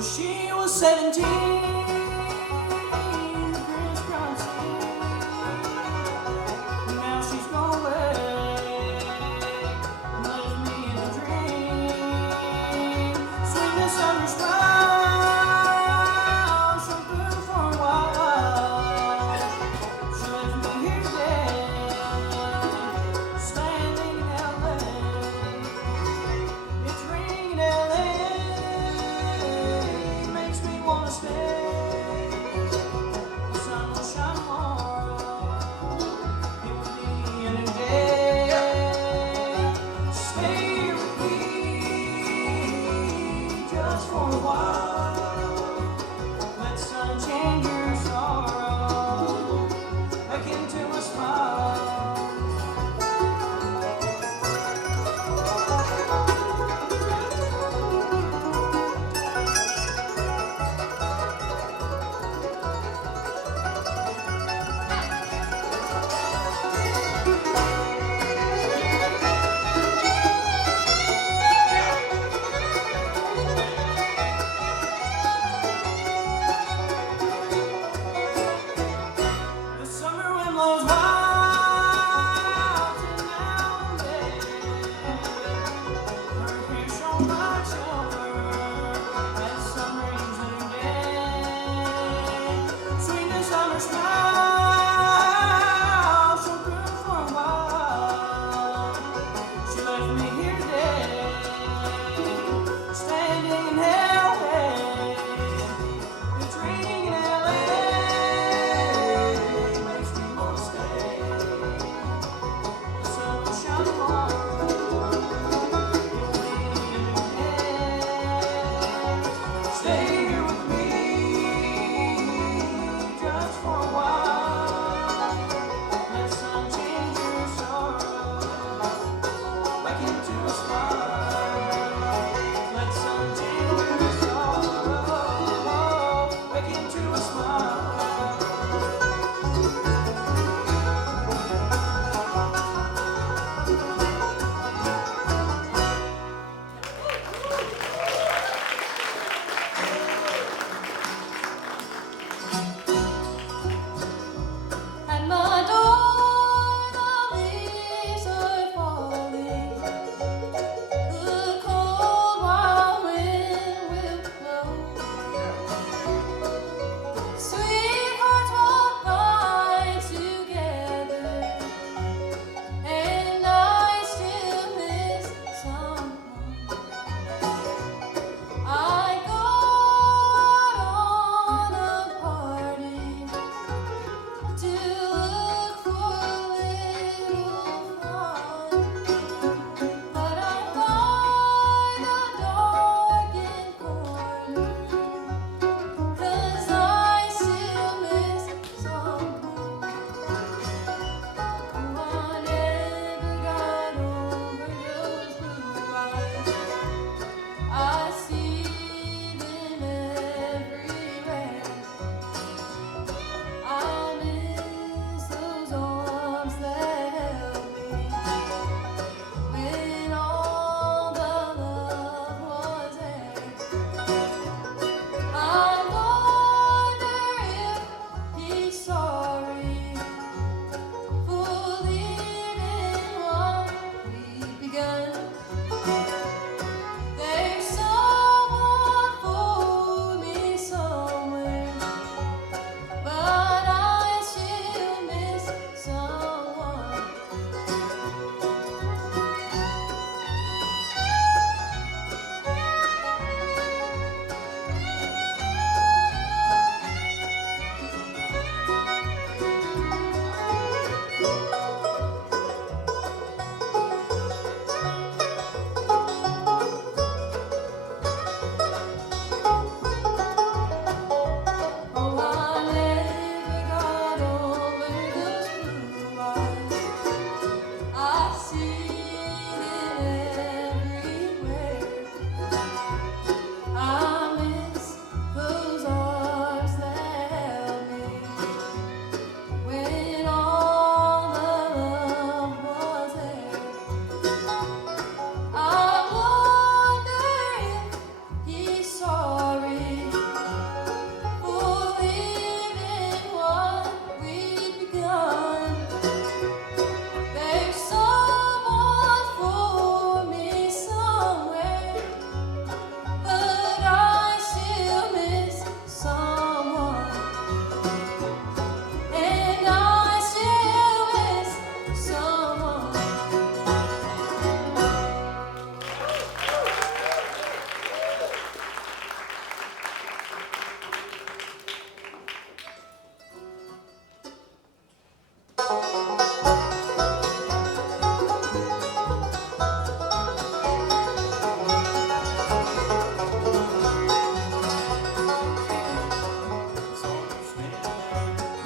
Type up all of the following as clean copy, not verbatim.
Well, she was 17. Stay.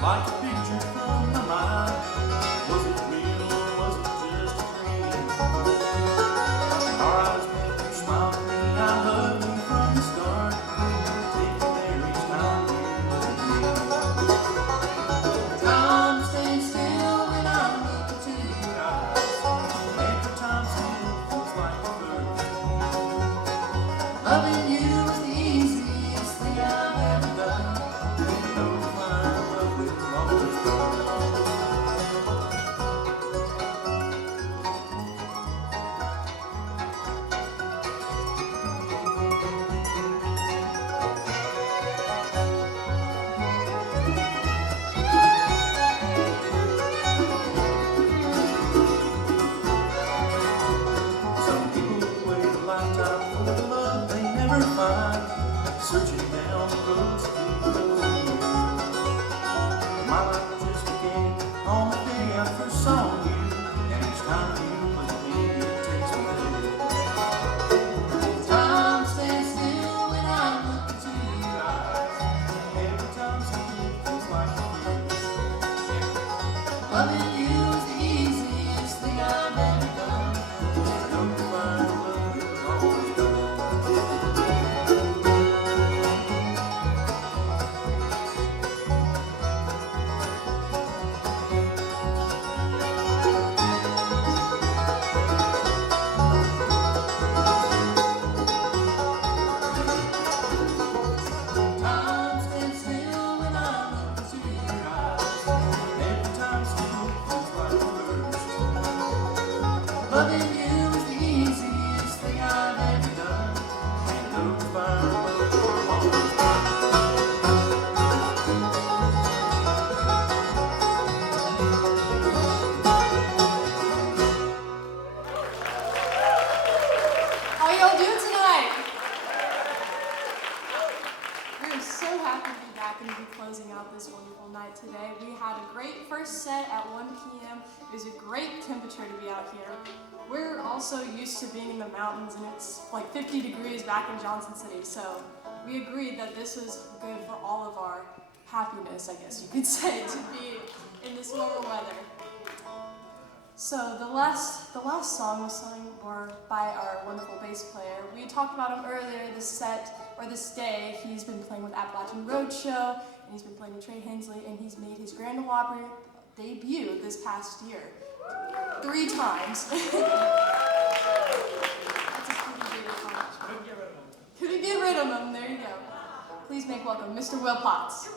like a picture from my mind. Was it real or was it just a dream? Our eyes met, you smiled at me, I hugged you from the start. Take you there each time you look at me. Time stands still when I look into your eyes. Every time still feels like the first. Loving you is the easiest thing I've ever done. You know my love will always burn. Some people wait a lifetime for the love they never find, searching down the roads to the road. My life just began on the day I first saw you, and each time you look at me, it takes me there. Time stands still when I look into your eyes. Every time something feels like the first. Loving you is the easiest thing I've ever done. Don't find love will always burn. Time stands still when I look into your eyes. Every time still feels like the first. Loving you is the easiest thing I've ever done. And don't find love will always burn. How y'all doing tonight? We're so happy to be back and to be closing out this wonderful night today. We had a great first set at 1 p.m. It was a great temperature to be out here. We're also used to being in the mountains and it's like 50 degrees back in Johnson City, so we agreed that this was good for all of our happiness, I guess you could say, to be in this warmer weather. So the last song was sung by our wonderful bass player. We talked about him earlier. This day, he's been playing with Appalachian Roadshow, and he's been playing with Trey Hensley, and he's made his Grand Ole Opry debut this past year 3 times. That's a pretty big accomplishment. Couldn't get rid of him. There you go. Please make welcome Mr. Will Potts.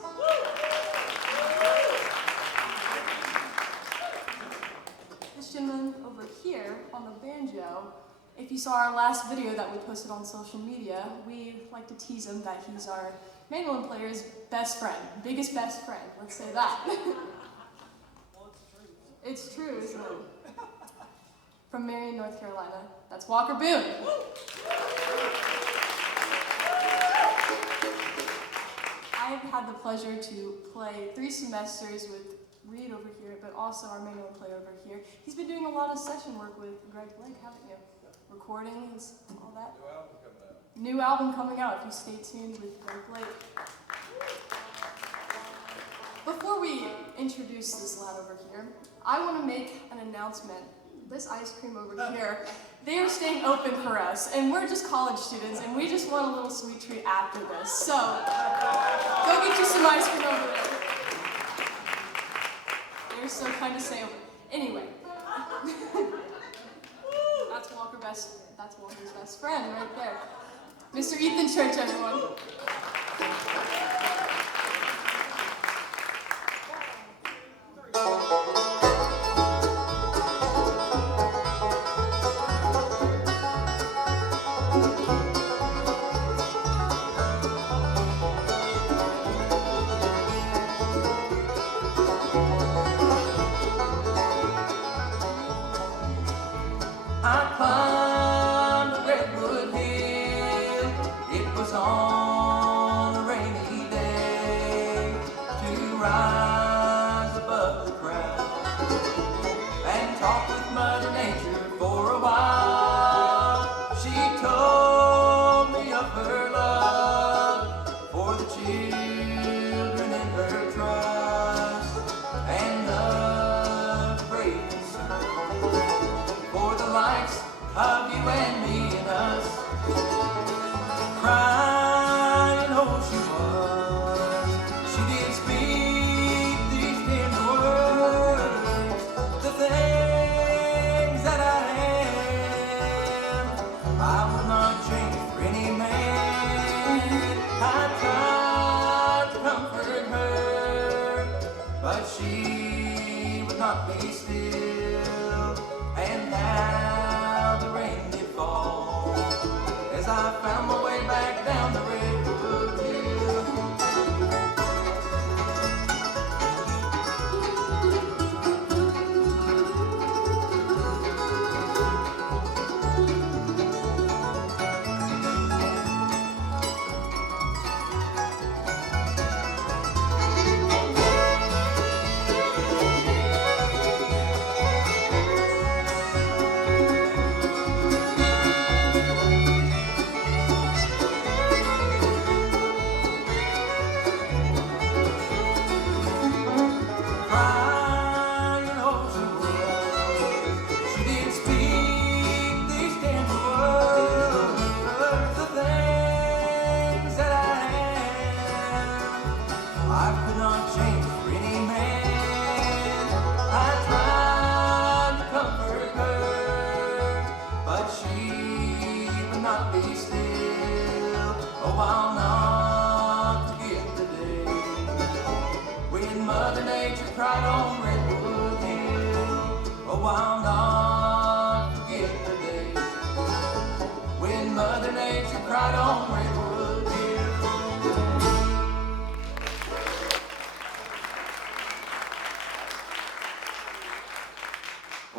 This gentleman over here on the banjo, if you saw our last video that we posted on social media, we like to tease him that he's our mandolin player's best friend, biggest best friend, let's say that. Well, it's true. It's true, isn't it? From Marion, North Carolina, that's Walker Boone. I've had the pleasure to play 3 semesters with Reed over here, but also our mandolin player over here. He's been doing a lot of session work with Greg Blake, haven't you? Recordings, all that. New album coming out, if you stay tuned with Greg Blake. Before we introduce this lad over here, I want to make an announcement. This ice cream over here, they are staying open for us, and we're just college students, and we just want a little sweet treat after this. So, go get you some ice cream over there. They're so kind to stay open. Anyway, that's Walker's best friend right there. Mr. Ethan Church, everyone. I climbed the redwood hill. It was on I tried to comfort her, but she would not be still. And now the rain did fall as I found my way back down the redwood hill.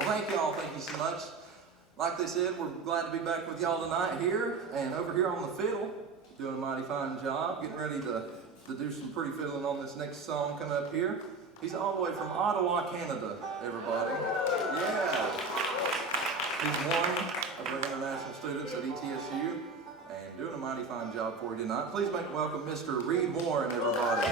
Thank y'all, thank you so much. Like they said, we're glad to be back with y'all tonight here, and over here on the fiddle, doing a mighty fine job, getting ready to do some pretty fiddling on this next song coming up here. He's all the way from Ottawa, Canada, everybody. Yeah. He's one of our international students at ETSU, and doing a mighty fine job for you tonight. Please make welcome Mr. Reed Warren, everybody.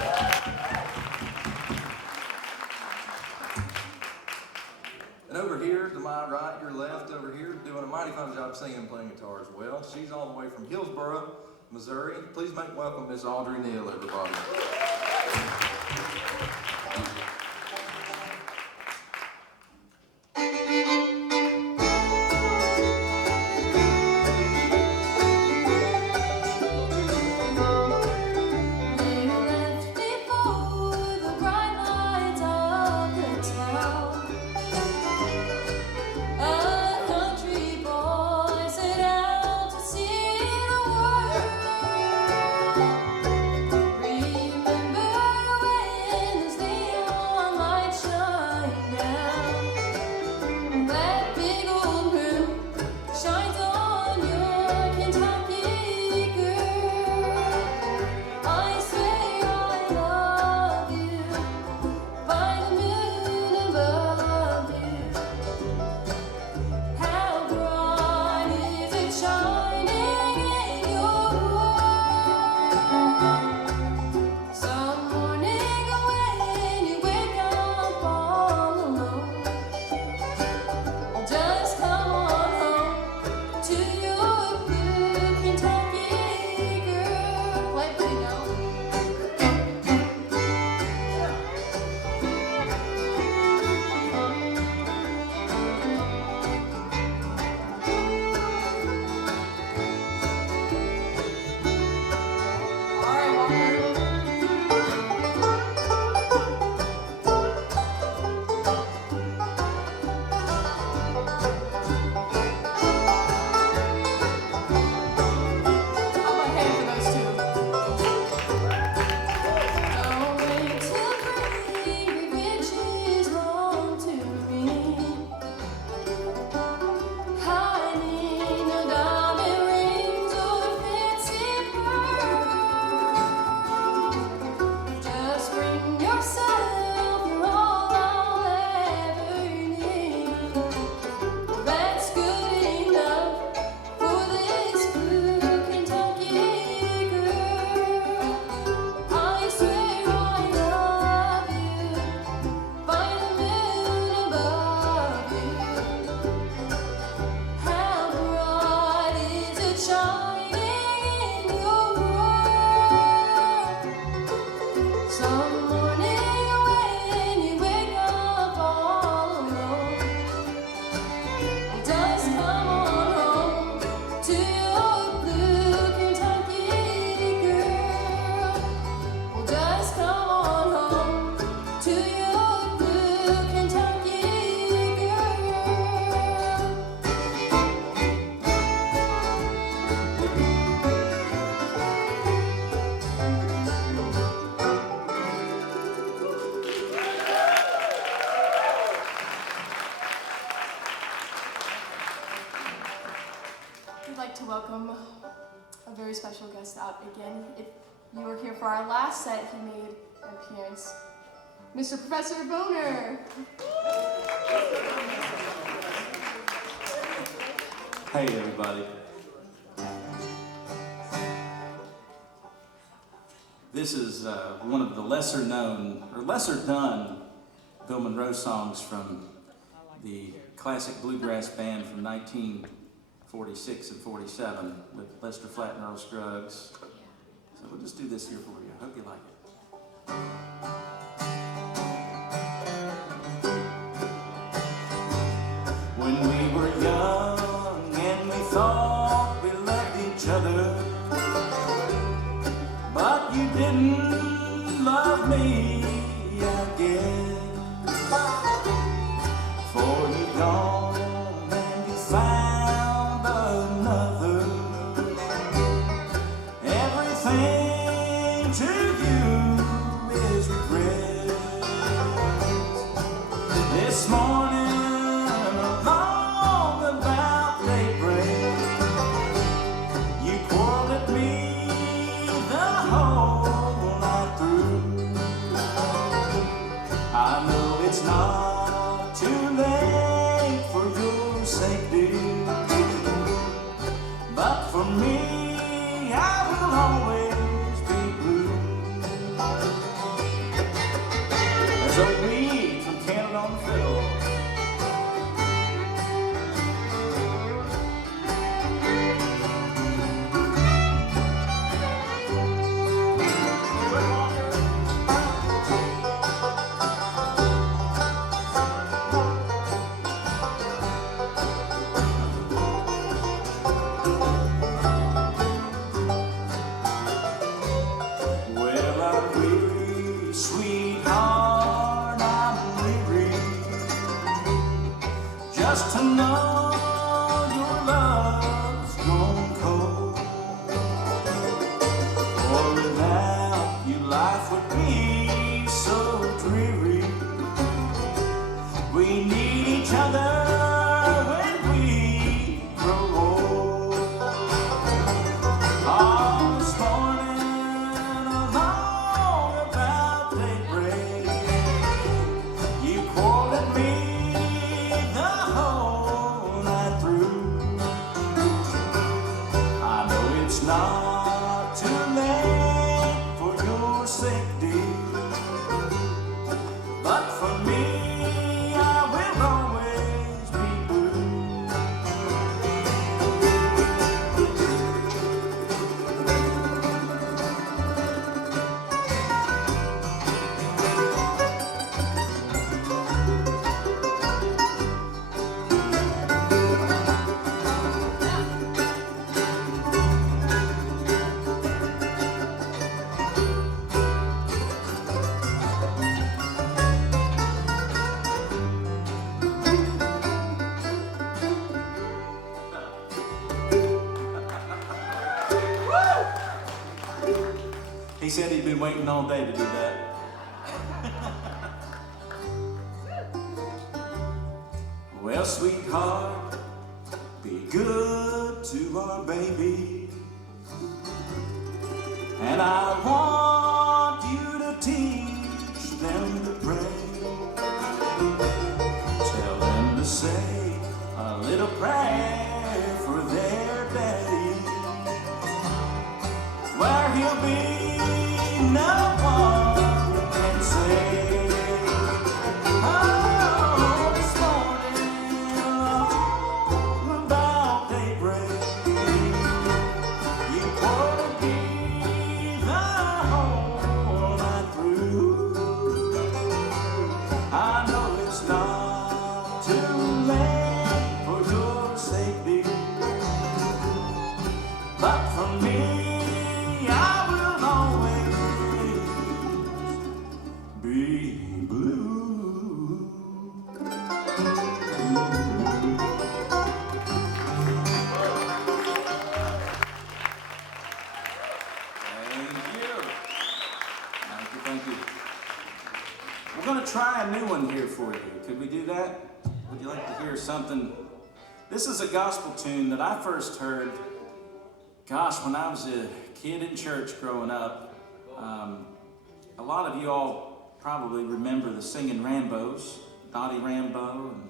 And over here, to my right, your left, over here, doing a mighty fine job singing and playing guitar as well. She's all the way from Hillsboro, Missouri. Please make welcome Miss Audrey Neal, everybody. Remember when for our last set, he made an appearance. Mr. Professor Boner. Hey everybody. This is one of the lesser known, or lesser done, Bill Monroe songs from the classic bluegrass band from 1946 and 47 with Lester Flatt and Earl Scruggs. So we'll just do this here for you. I hope you like it. When we were young and we thought we loved each other, but you didn't love me, I guess. For you gone and you found another. Everything to you is regret. This morning along about daybreak, you quarreled at me the whole night through. I know it's not too late for your sake, dear, but for me, I will always be blue. There's a weed from Canada on the fiddle. Well, I'm weary, sweetheart, I'm weary, just to know your love's grown cold. For without you, life would be so dreary. We need each other when we grow old. Oh, this morning along about daybreak, you quarreled at me the whole night through. I know it's not too late for your sake, dear, but for me, I will always be blue. He said he'd been waiting all day to do that. Well, sweetheart, be good to our baby, and I want you to teach them to pray. Tell them to say a little prayer for their daddy, where he'll be no one can say. Oh, this morning along about daybreak, you quarreled me the whole night through. I know it's not too late for your sake, dear, but for me, I will always be blue. Thank you. We're going to try a new one here for you. Could we do that? Would you like to hear something? This is a gospel tune that I first heard, gosh, when I was a kid in church growing up. lot of you all probably remember the Singing Rambos, Dottie Rambo and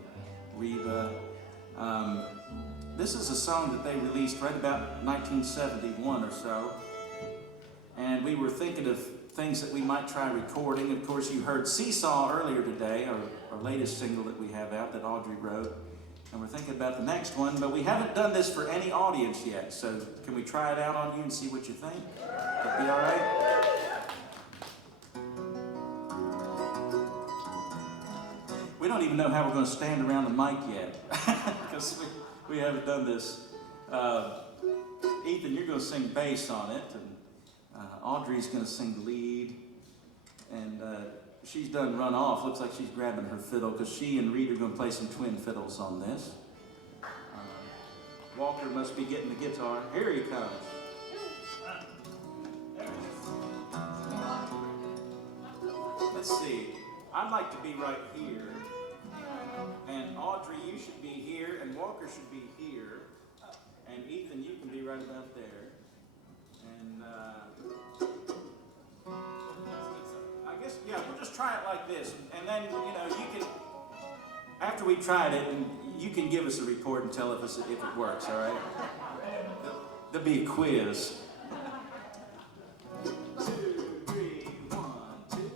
Reba. This is a song that they released right about 1971 or so. And we were thinking of things that we might try recording. Of course, you heard Seesaw earlier today, our latest single that we have out that Audrey wrote. And we're thinking about the next one, but we haven't done this for any audience yet. So can we try it out on you and see what you think? That'd be all right? We don't even know how we're going to stand around the mic yet, because we haven't done this. Ethan, you're going to sing bass on it, and Audrey's going to sing the lead, and she's done run off. Looks like she's grabbing her fiddle, because she and Reed are going to play some twin fiddles on this. Walker must be getting the guitar. Here he comes. Let's see. I'd like to be right here. And Audrey, you should be here, and Walker should be here. And Ethan, you can be right about there. And I guess, yeah, we'll just try it like this. And then, you know, you can, after we tried it, and you can give us a report and tell us if it works, all right? There'll be a quiz. 2, 3, 1, 2.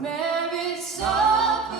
Marriage supper.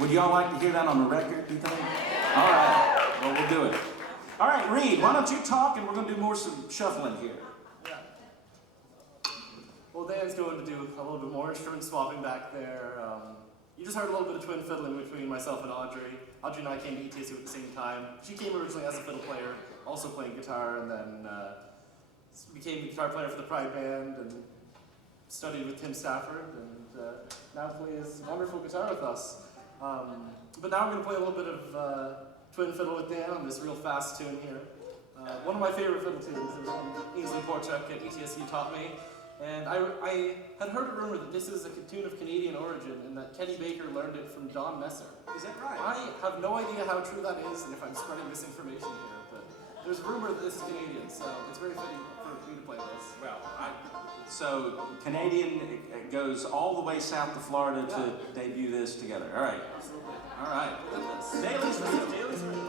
Would y'all like to hear that on the record, do you think? All right, well, we'll do it. All right, Reed, why don't you talk, and we're going to do some shuffling here. Yeah. Well, Dan's going to do a little bit more instrument swapping back there. You just heard a little bit of twin fiddling between myself and Audrey. Audrey and I came to ETSU at the same time. She came originally as a fiddle player, also playing guitar, and then became a guitar player for the Pride Band and studied with Tim Stafford, and now plays wonderful guitar with us. But now we're going to play a little bit of twin fiddle with Dan on this real fast tune here. One of my favorite fiddle tunes is one Ainsley Porchuk at ETSU taught me. And I had heard a rumor that this is a tune of Canadian origin and that Kenny Baker learned it from Don Messer. Is that right? I have no idea how true that is and if I'm spreading misinformation here, but there's a rumor that this is Canadian, so it's very fitting for me to play this. Well, so Canadian goes all the way south to Florida to debut this together. All right. Absolutely. All right. Daly's Rhythm. Daly's Rhythm.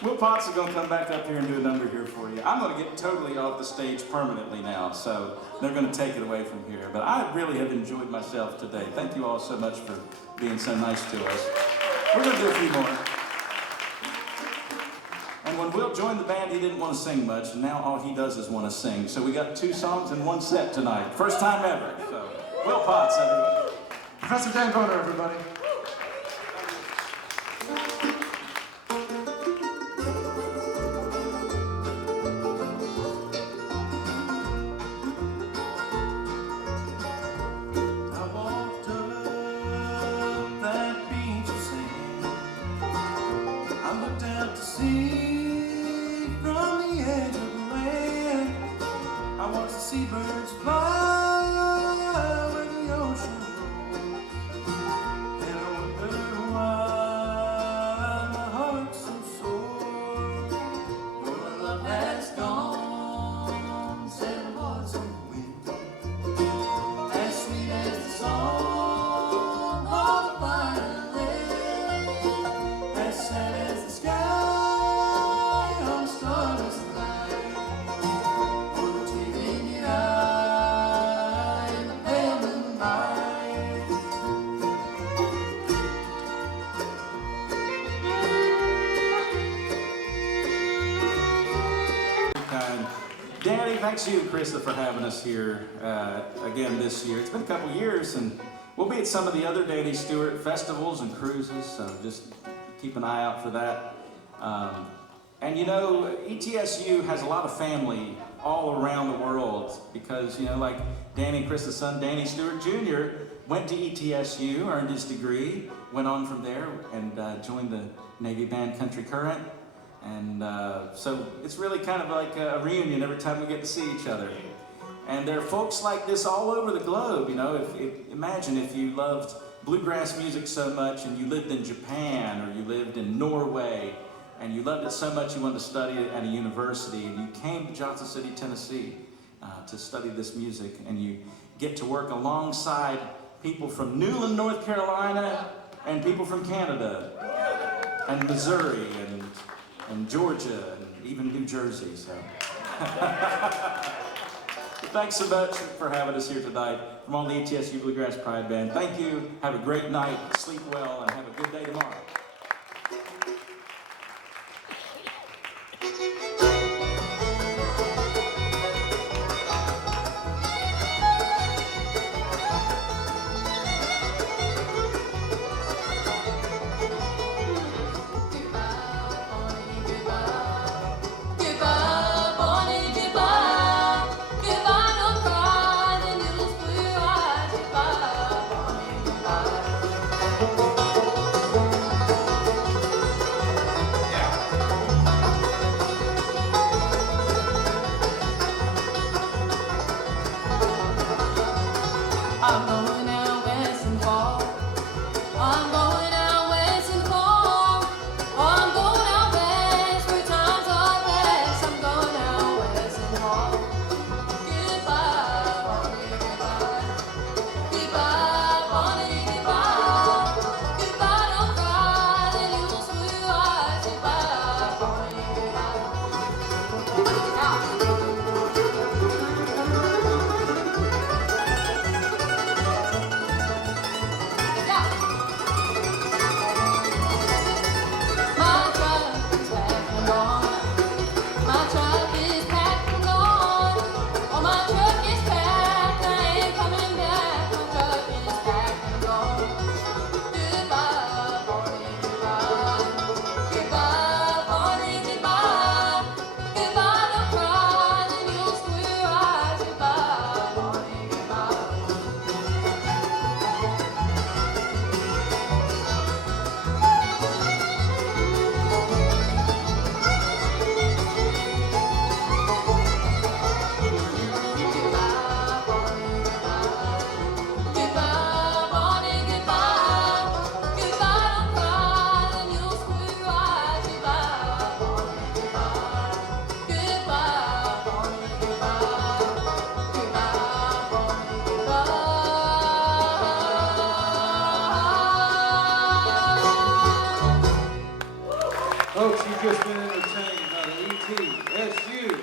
Will Potts is going to come back up here and do a number here for you. I'm going to get totally off the stage permanently now, so they're going to take it away from here. But I really have enjoyed myself today. Thank you all so much for being so nice to us. We're going to do a few more. And when Will joined the band, he didn't want to sing much, and now all he does is want to sing. So we got 2 songs in 1 set tonight. First time ever. So, Will Potts, everybody. Professor Dan Boner, everybody. Seabirds fly where the ocean rolls, and Danny, thanks to you and Krista for having us here again this year. It's been a couple years, and we'll be at some of the other Danny Stewart festivals and cruises, so just keep an eye out for that. And you know, ETSU has a lot of family all around the world because, you know, like Danny and Krista's son, Danny Stewart Jr., went to ETSU, earned his degree, went on from there, and joined the Navy Band Country Current. And so it's really kind of like a reunion every time we get to see each other. And there are folks like this all over the globe. You know, imagine if you loved bluegrass music so much and you lived in Japan or you lived in Norway and you loved it so much you wanted to study it at a university and you came to Johnson City, Tennessee to study this music, and you get to work alongside people from Newland, North Carolina, and people from Canada and Missouri and Georgia and even New Jersey. So thanks so much for having us here tonight. From all the ETSU Bluegrass Pride Band, thank you. Have a great night, sleep well, and have a good day tomorrow. Folks, you've just been entertained by the ETSU